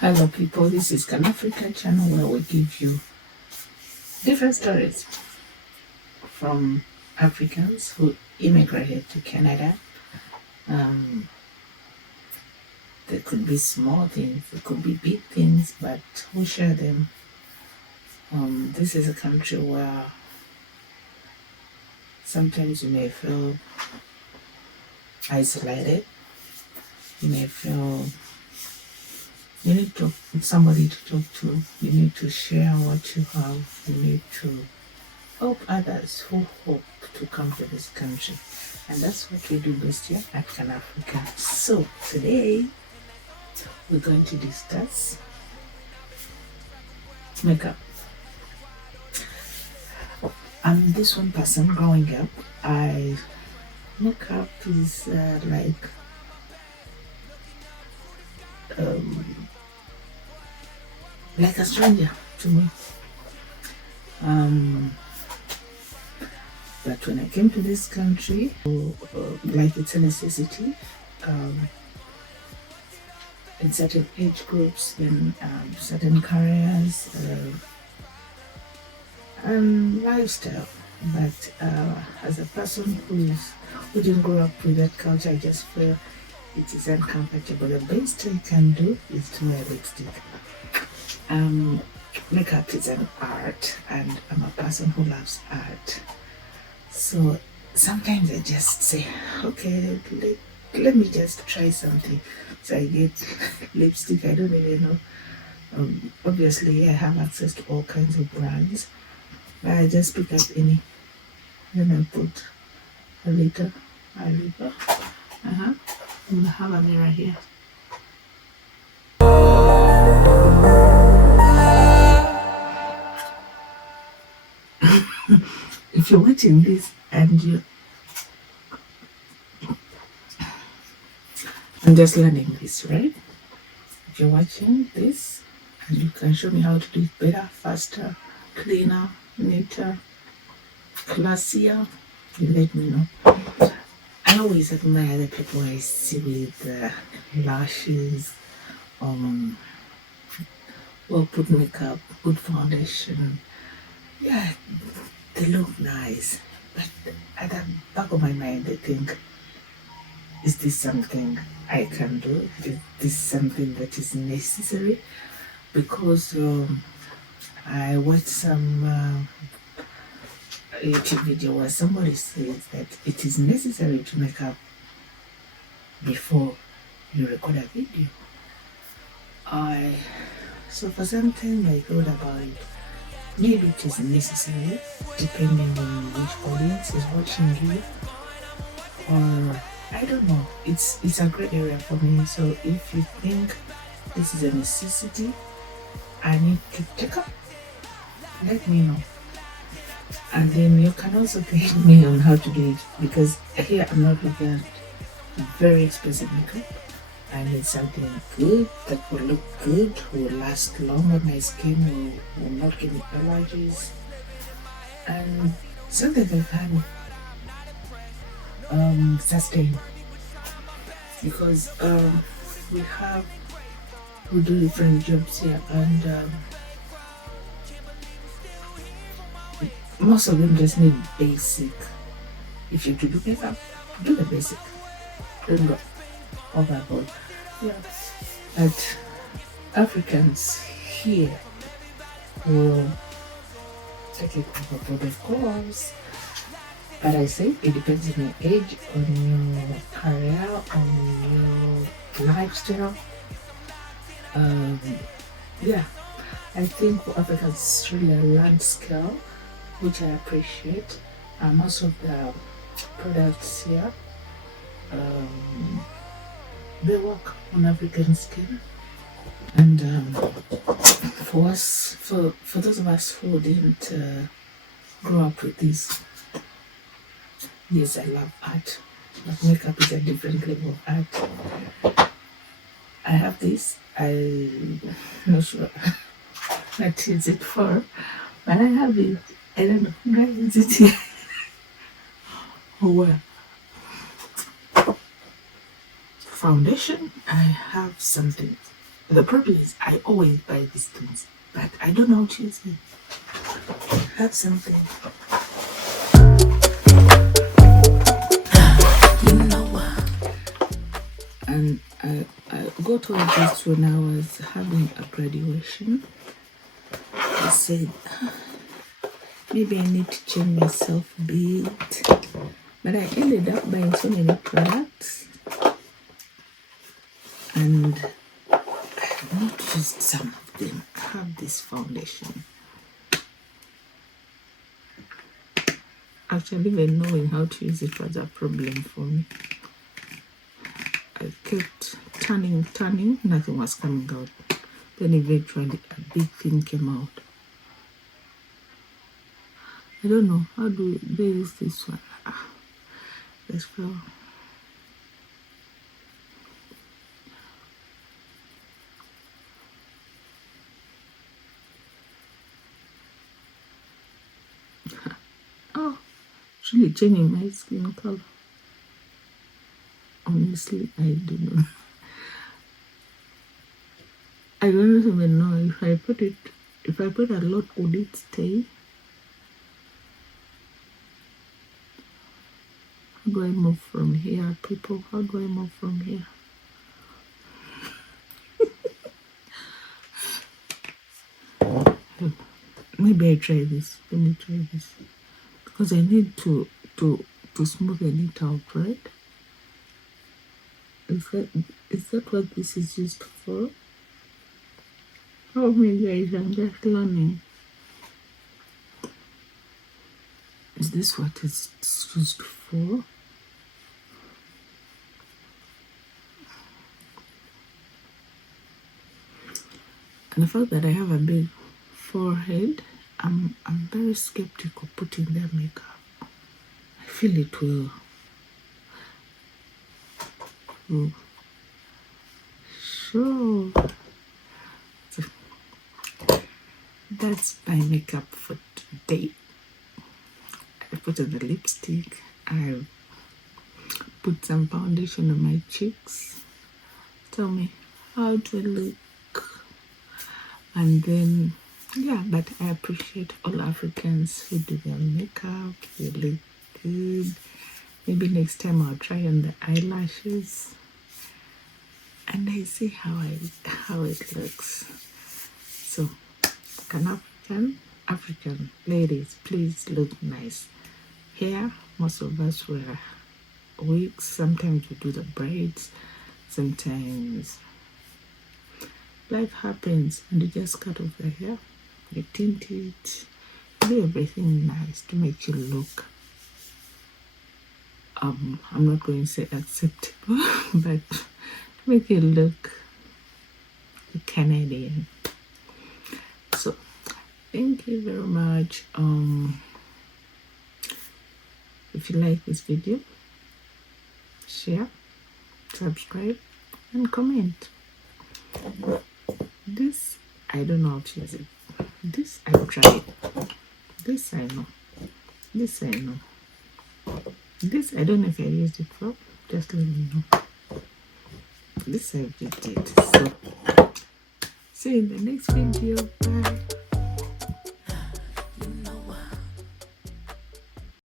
Hello people, this is Can Africa channel where we give you different stories from Africans who immigrated to Canada. There could be small things, there could be big things, but we share them. This is a country where sometimes you may feel isolated, you may feel you need somebody to talk to, you need to share what you have, you need to help others who hope to come to this country. And that's what we do best here at Can Africa. So today we're going to discuss makeup. I'm this one person growing up. Makeup is like a stranger to me. But when I came to this country, like it's a necessity in certain age groups, in certain careers and lifestyle. But as a person who didn't grow up with that culture, I just feel it is uncomfortable. The best I can do is to wear lipstick. Makeup is an art, and I'm a person who loves art. So sometimes I just say, okay, let me just try something. So I get lipstick. I don't even know. Obviously, I have access to all kinds of brands, but I just pick up any. Then I put a little eyeliner. I'm gonna have a mirror here. If you're watching this and I'm just learning this, right? If you're watching this and you can show me how to do it better, faster, cleaner, neater, classier, you let me know. I always admire the people I see with lashes, well put makeup, good foundation. Yeah, they look nice. But at the back of my mind, I think, is this something I can do? Is this something that is necessary? Because I watched some YouTube video where somebody says that it is necessary to make up before you record a video. So for some time I thought about it. Maybe it is necessary depending on which audience is watching you, or I don't know. It's a great area for me. So if you think this is a necessity, I need to check up, let me know. And then you can also guide me on how to do it, because here I'm not looking at very expensive makeup. I need something good that will look good, will last long on my skin, will not give me allergies, and something that can sustain. Because we do different jobs here, and most of them just need basic. If you have to do makeup, do the basic. Don't go overboard. Yeah. But Africans here will take it overboard, of course. But I say it depends on your age, on your career, on your lifestyle. Yeah, I think for Africans it's really a land scale, which I appreciate. Most of the products here, they work on African skin. And for us, for those of us who didn't grow up with this, yes, I love art, but makeup is a different level of art. I have this. I'm not sure what is it for, but I have it. I don't know. Where is it here? Where? Foundation. I have something The problem is I always buy these things, but I don't know how to use it. Have something. And I got all this when I was having a graduation. I said, maybe I need to change myself a bit. But I ended up buying so many products. And I've not used some of them. I have this foundation. Actually, even knowing how to use it was a problem for me. I kept turning, nothing was coming out. Then eventually a big thing came out. I don't know, how do they use this one? Let's go. Oh, it's really changing my skin color. Honestly, I don't know. I don't even know if I put a lot, would it stay? How do I move from here, people? How do I move from here? Maybe I try this. Let me try this. Because I need to smoothen it out, right? Is that what this is used for? Oh my guys, I'm just learning. Is this what it's used for? And the fact that I have a big forehead, I'm very skeptical putting their makeup. I feel it will show. So that's my makeup for today. I put on the lipstick. I put some foundation on my cheeks. Tell me, how do I look? And then, yeah, but I appreciate all Africans who do their makeup. They look good. Maybe next time I'll try on the eyelashes. And I see how it looks. So, can African ladies, please look nice. Hair, most of us wear wigs. Sometimes we do the braids. Sometimes life happens and you just cut off the hair. You tint it. Do everything nice to make you look. I'm not going to say acceptable, but to make you look Canadian. So thank you very much. If you like this video, share, subscribe, and comment. This, I don't know how to use it. This, I've tried. This, I know. This, I know. This, I don't know if I used it for. Just let me know. This, I just did. So, see you in the next video. Bye.